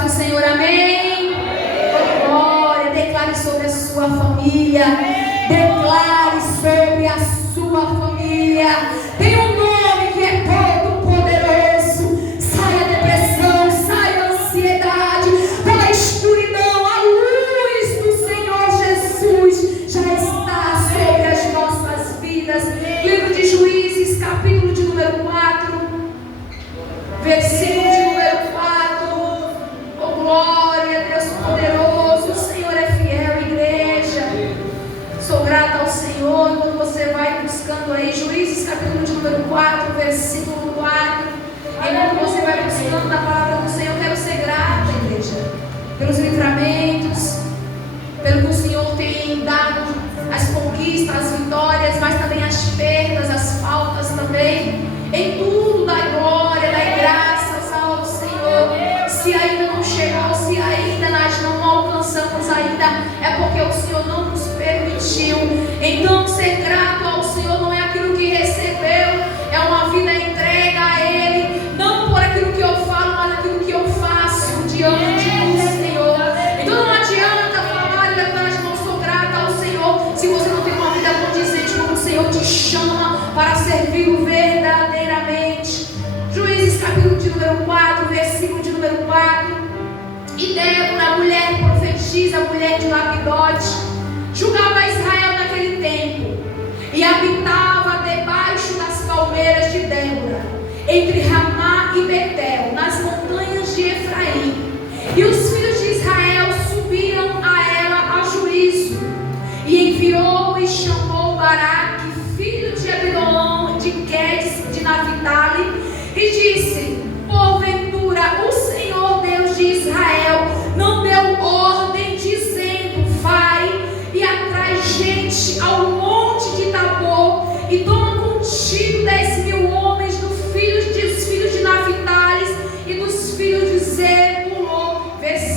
paz do Senhor, amém? Oh, glória, declare sobre a sua família, declare sobre a sua família. Tem um nome que é todo poderoso. Saia a depressão, saia a ansiedade, da escuridão, a luz do Senhor Jesus já está sobre as nossas vidas. Livro de Juízes, capítulo de número 4, versículo de número 4. Oh, glória, Deus poderoso, o Senhor é fiel, igreja. Sou grata ao Senhor. Quando você vai buscando aí Juízes, capítulo de número 4, versículo 4, enquanto você vai buscando a palavra do Senhor, eu quero ser grata, igreja, pelos livramentos, pelo que o Senhor tem dado, as conquistas, as vitórias, mas também as perdas, as faltas também. Em tudo dai glória, dai graças ao Senhor. Se ainda não chegou, se ainda nós não alcançamos ainda, é porque o Senhor não nos permitiu. Então ser grato ao Senhor não é aquilo que recebeu, é uma vida entregue a Ele, não por aquilo que eu falo, mas aquilo que eu faço diante do Senhor. Então não adianta falar e levantar as mãos, sou grata ao Senhor, se você não tem uma vida condizente quando o Senhor te chama para servi-lo verdadeiramente. Juízes capítulo de número 4, versículo de número 4. E Débora, mulher profetisa, mulher de Lapidote, julgava Israel naquele tempo, e habitava debaixo das palmeiras de Débora, entre Ramá e Betel, nas montanhas de Efraim. E os filhos de Israel subiram a ela a juízo, e enviou e chamou Baraque, filho de Abidolão, de Quedes, de Naphtali, e disse: porventura o Senhor Deus de Israel não deu ordem dizendo: vai e atrai gente ao monte de Tabor, e toma contigo 10.000 homens dos filhos de Naphtali e dos filhos de Zebulon. Versículo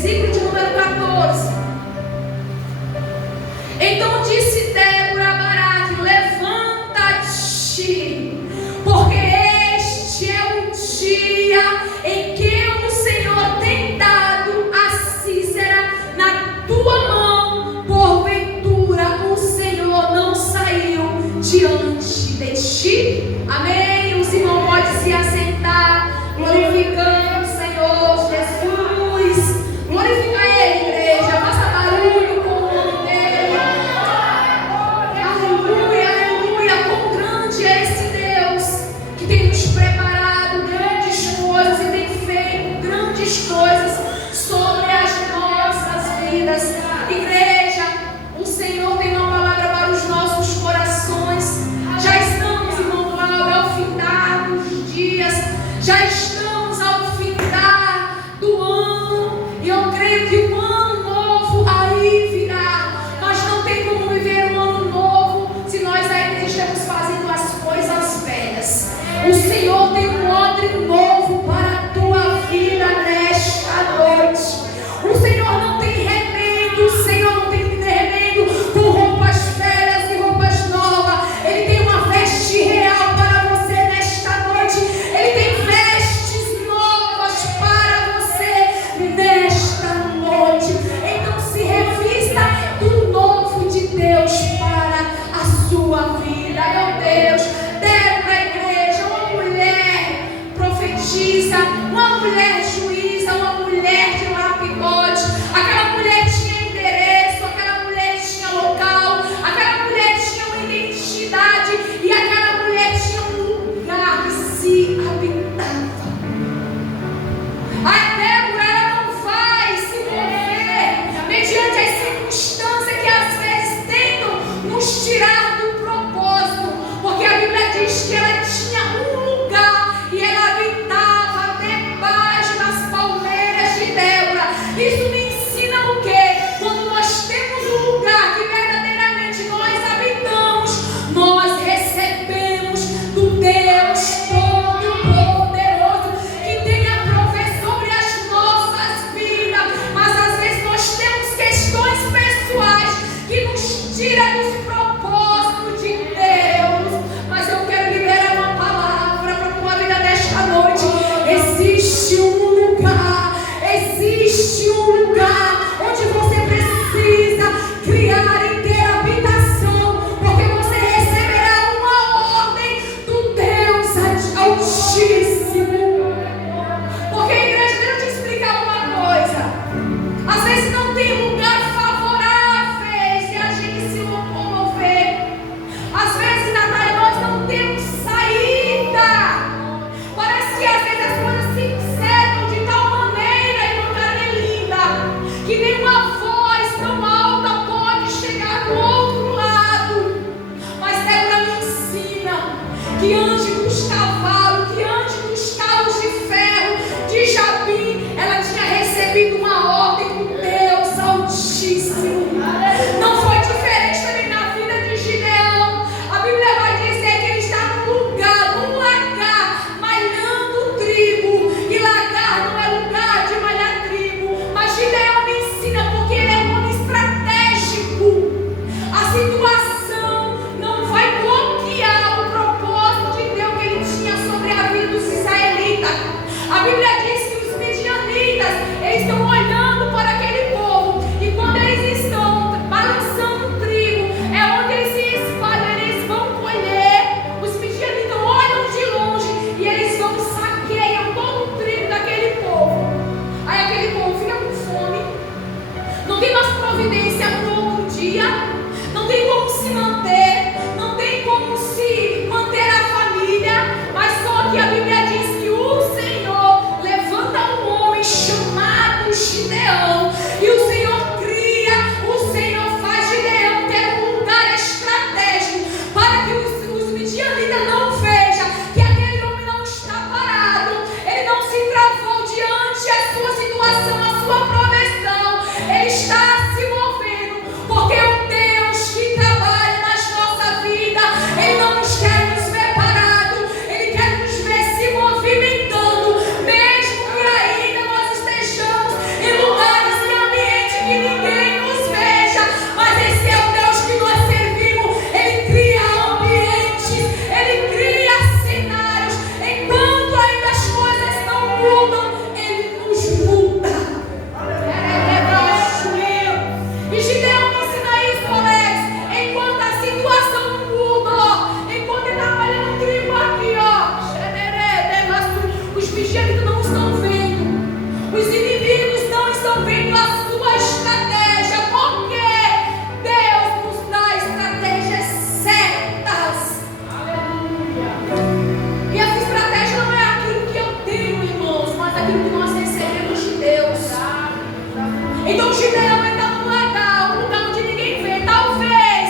Então Gideão entra num lugar onde ninguém vê. Talvez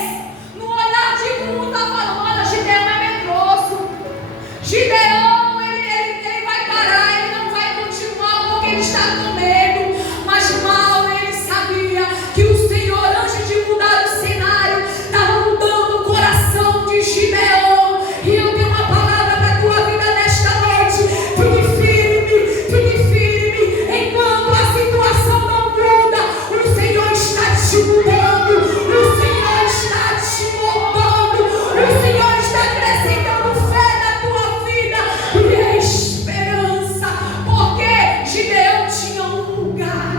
no olhar de mundo está falando: olha, Gideão é medroso. Gideão, ele vai parar, ele não vai continuar porque ele está com medo. Mas mal ele sabia que o Senhor, antes de mudar o cenário, estava mudando o coração de Gideão. E eu tenho uma palavra para a tua vida nesta noite. Fique firme, enquanto a situação não muda, o Senhor está te mudando, o Senhor está te moldando, o Senhor está acrescentando fé na tua vida e esperança, porque Gideão tinha um lugar.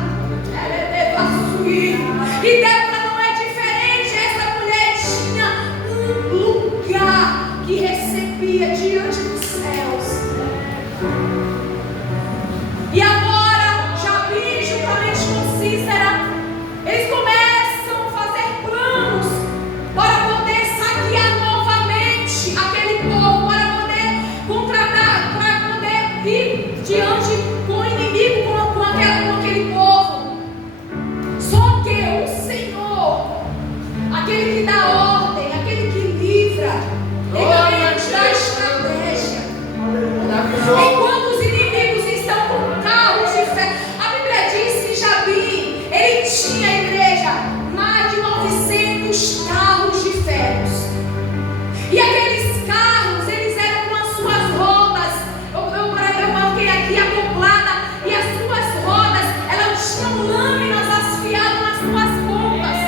E Débora não é diferente. Essa mulher tinha um lugar que recebia diante dos céus. E agora, Jabim, juntamente com Cícera, eles começam a fazer planos para poder saquear novamente aquele povo, para poder contratar, para poder ir diante com o inimigo, com aquele povo. Só que o Senhor, aquele que dá ordem, aquele que livra, ele também te dá estratégia. Enquanto os inimigos estão com carros de fé, a Bíblia diz que Jabim, ele tinha, igreja, mais de 900 carros de ferros. E aqueles carros, eles eram com as suas rodas. Eu marquei aqui acoplada. E as suas rodas, elas tinham lâminas afiadas nas suas pontas.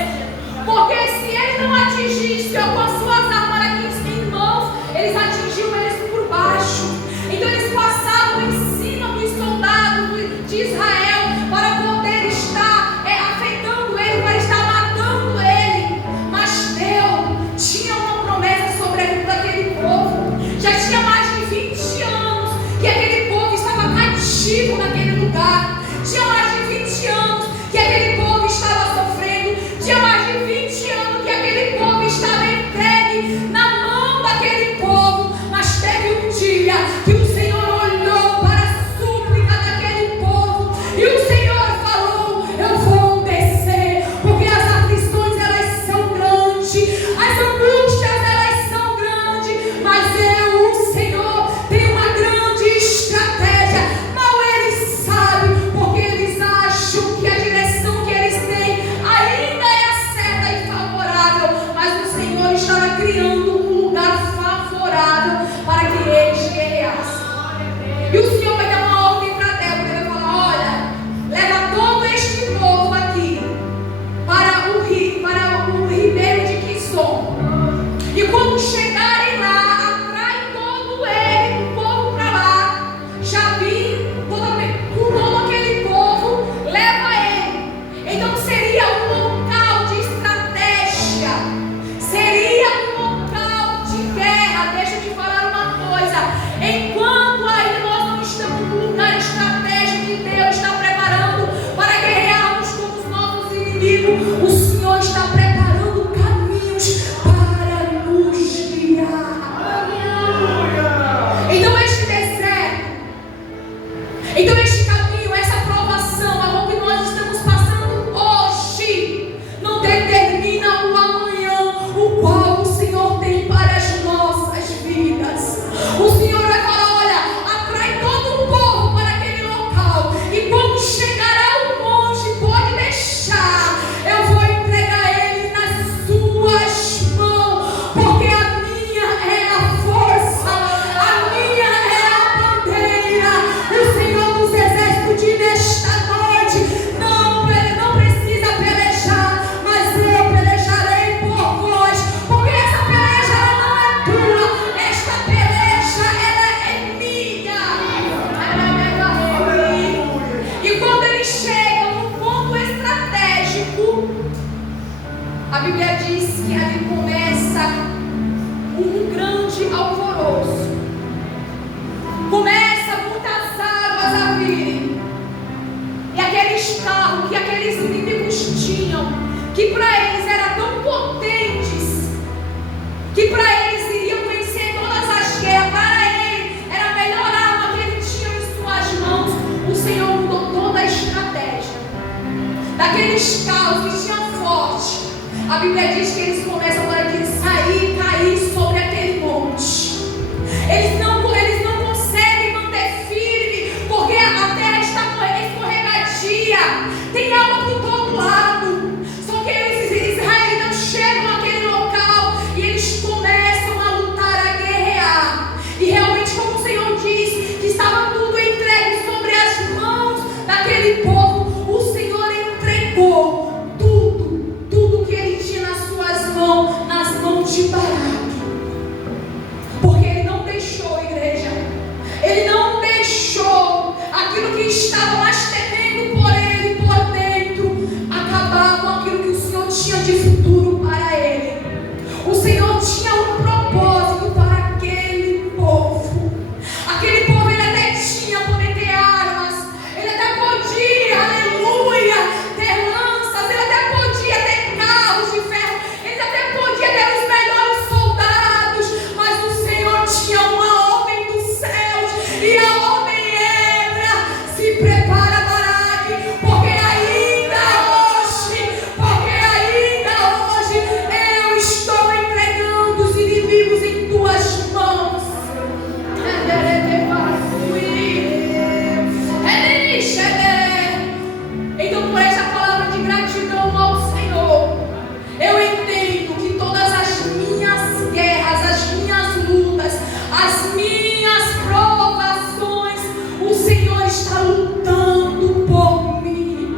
Porque se eles não atingissem com as suas armas aqui em mãos, eles atingiam eles por baixo. Então eles passavam em cima dos soldados de Israel para poder estar afetando ele, para estar matando ele. Mas Deus tinha uma promessa sobre a vida daquele povo. Já tinha mais de 20 anos que aquele povo estava cativo naquele lugar. Tinha mais de 20 anos que aquele povo estava sofrendo. Tinha mais de 20 anos que aquele povo estava entregue na mão daquele povo. Mas teve um dia que o Senhor olhou para a súplica daquele povo e o Senhor falou: eu vou descer, porque as aflições elas são grandes, as angústias elas são grandes, mas eu, o Senhor, tenho uma grande estratégia. Mal eles sabem, porque eles acham que a direção que eles têm ainda é a certa e favorável, mas o Senhor estava criando um lugar favorável para que eles guerreassem. E o Senhor vai dar uma ordem para Débora. Ele vai falar: olha, leva todo este povo aqui para o ribeiro de Quison. E quando chegarem lá, atrai todo o povo para lá. Jabim, com todo aquele povo, leva ele. Então seria um local de estratégia, seria um local de guerra. Deixa eu te falar uma coisa: enquanto ainda nós não estamos no lugar estratégico que Deus está preparando para guerrearmos com os nossos inimigos, o Senhor está preparando caminhos para nos guiar. Então este deserto, então este caminho, essa provação, algo que nós estamos passando hoje, não determina o amanhã, o qual o Senhor tem para as nossas vidas. O Senhor vai falar: olha, atrai todo o povo para aquele local, e quando chegar ao monte, pode deixar, eu vou entregar ele nas suas mãos, porque a minha é a força, a minha é a bandeira. O Senhor dos exércitos diz nesta noite: não precisa pelejar, mas eu pelejarei por vós, porque essa peleja ela não é tua, esta peleja ela é minha. E quando eles chegam num ponto estratégico, a Bíblia diz que ali começa um grande alvoroço. Começa muitas águas a virem. E aqueles carros que aqueles inimigos tinham, que para eles eram tão potentes, que para eles iriam vencer todas as guerras, para ele era a melhor arma que ele tinha em suas mãos. O Senhor mudou toda a estratégia. daqueles carros que tinham forte, a Bíblia diz que eles começam a sair e cair sobre aquele monte. Eles não conseguem manter firme, porque a terra está escorregadia, tem água por todo lado. Só que esses israelitas chegam àquele local e eles começam a lutar, a guerrear. E realmente, como o Senhor diz, que estava tudo entregue sobre as mãos daquele povo, o Senhor entregou tudo que ele tinha nas suas mãos, nas mãos de Baraque. Porque ele não deixou, igreja, ele não deixou aquilo que estava mais temendo por ele, por dentro, acabar com aquilo que o Senhor tinha de futuro para ele. O Senhor tinha um propósito para aquele povo. Aquele povo, ele até tinha poder ter armas, ele até podia, aleluia, ter lanças, ele até podia ter carros de ferro, ele até podia ter os melhores soldados, mas o Senhor tinha uma ordem dos céus, e a ordem era: se prepara, Baraque, porque ainda hoje eu estou entregando os inimigos em tuas mãos. Então, por essa palavra de gratidão ao Senhor, eu entendo que todas as minhas guerras, as minhas lutas, as minhas provações, o Senhor está lutando por mim.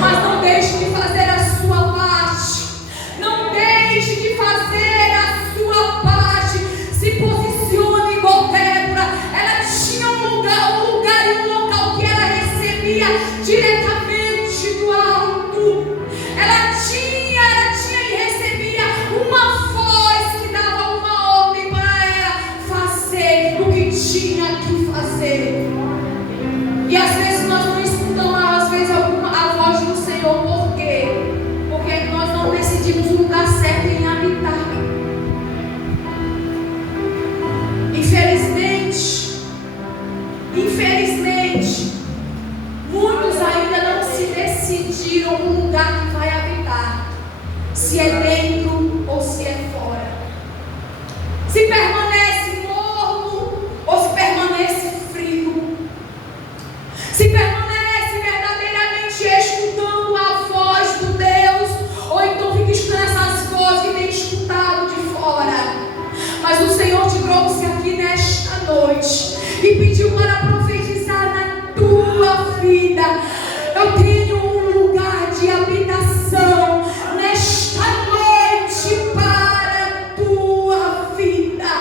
Mas não deixe de fazer a sua parte. Não deixe de fazer a sua parte. Se posicione igual Débora. Ela tinha um lugar e um local que ela recebia diretamente do alto. Ela tinha e recebia uma voz que dava uma ordem para ela fazer o que tinha que fazer. E às vezes nós não escutamos a voz do Senhor. Por quê? Porque nós não decidimos o lugar certo em habitar. Infelizmente, muitos ainda não se decidiram o lugar que vai habitar, se é dentro ou se é fora, se permanece morno ou se permanece frio, se permanece verdadeiramente escutando a voz do Deus, ou então fica escutando essas vozes que tem escutado de fora. Mas o Senhor te trouxe aqui nesta noite e pediu para profetizar na tua vida. Eu tenho um lugar de habitação nesta noite para a tua vida.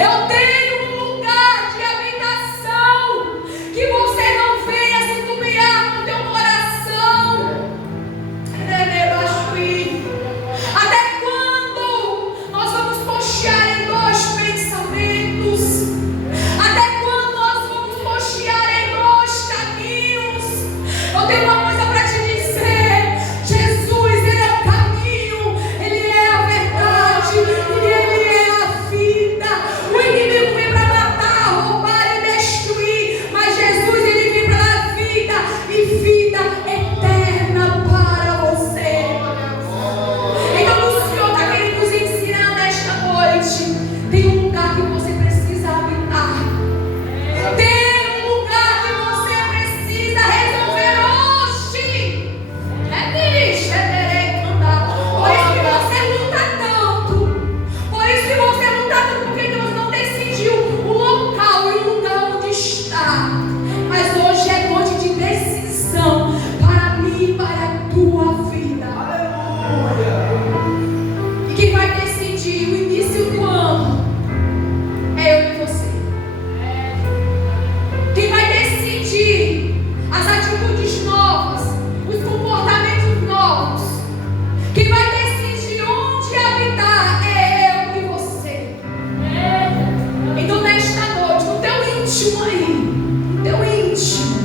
Eu tenho um lugar de habitação que você não venha se tumear no teu coração. Até quando nós vamos cochear em dois pensamentos? Até quando nós vamos cochear em dois caminhos? Eu tenho uma coisa para te dizer: Jesus, Ele é o caminho, Ele é a verdade e Ele é a vida. O inimigo vem para matar, roubar e destruir, mas Jesus, Ele vem para dar vida e vida eterna para você. Então o Senhor está querendo nos ensinar nesta noite: tem um lugar que você precisa habitar. Tem um lugar que você precisa resolver hoje. Por isso que você luta tanto. Por isso que você luta tanto, porque Deus não decidiu o local e o lugar onde está. Mas hoje é noite de decisão para mim e para a tua vida. E quem vai decidir o início do ano é eu e você. Quem vai decidir as atitudes novas, os comportamentos novos, quem vai decidir onde habitar é eu e você. Então nesta noite, no teu íntimo aí, no teu íntimo,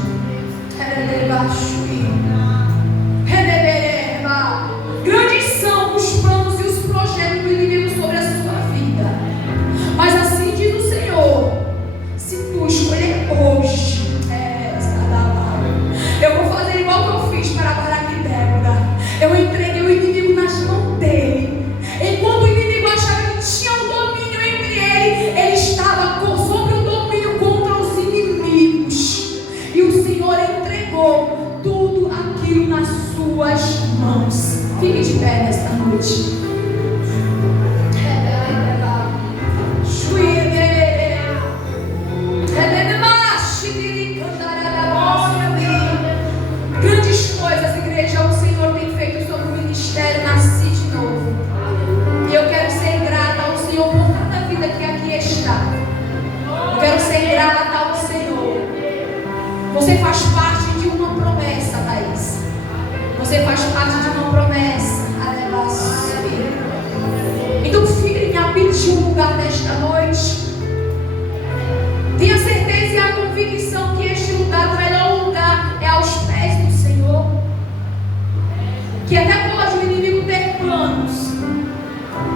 grandes são os planos e os projetos do inimigo sobre a sua vida. Mas assim diz o Senhor: se tu escolher hoje, eu vou fazer igual que eu fiz. nas suas mãos. Fique de pé nesta noite. Grandes coisas, igreja, o Senhor tem feito sobre o ministério Nasci de Novo. E eu quero ser grata ao Senhor por cada vida que aqui está. Eu quero ser grata ao Senhor. Você faz parte de uma promessa, Thaís. Você faz parte de uma promessa. Então, filho, habite um lugar nesta noite. Tenha certeza e a convicção que este lugar, o melhor lugar, é aos pés do Senhor. Que até pode o inimigo ter planos,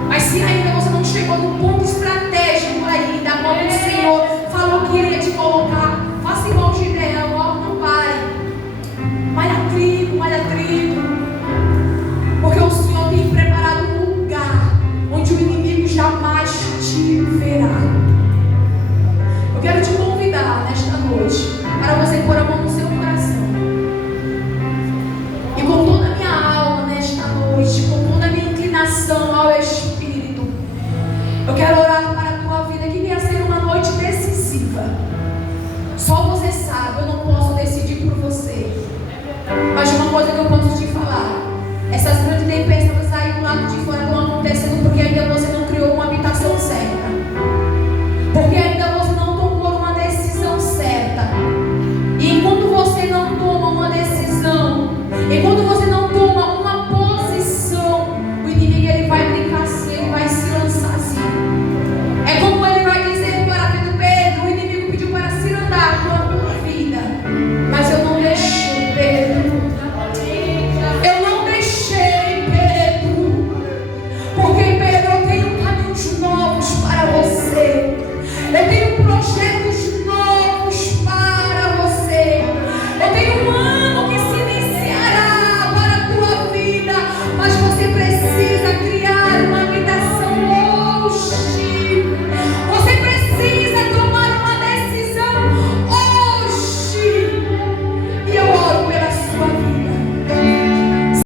mas se ainda você não chegou no ponto estratégico aí, da qual o Senhor falou que iria te colocar, faça igual de Gideão, ó, não pare. Malha trigo, porque o Senhor tem preparado um lugar onde o inimigo jamais te verá. Eu quero te convidar nesta noite para você pôr a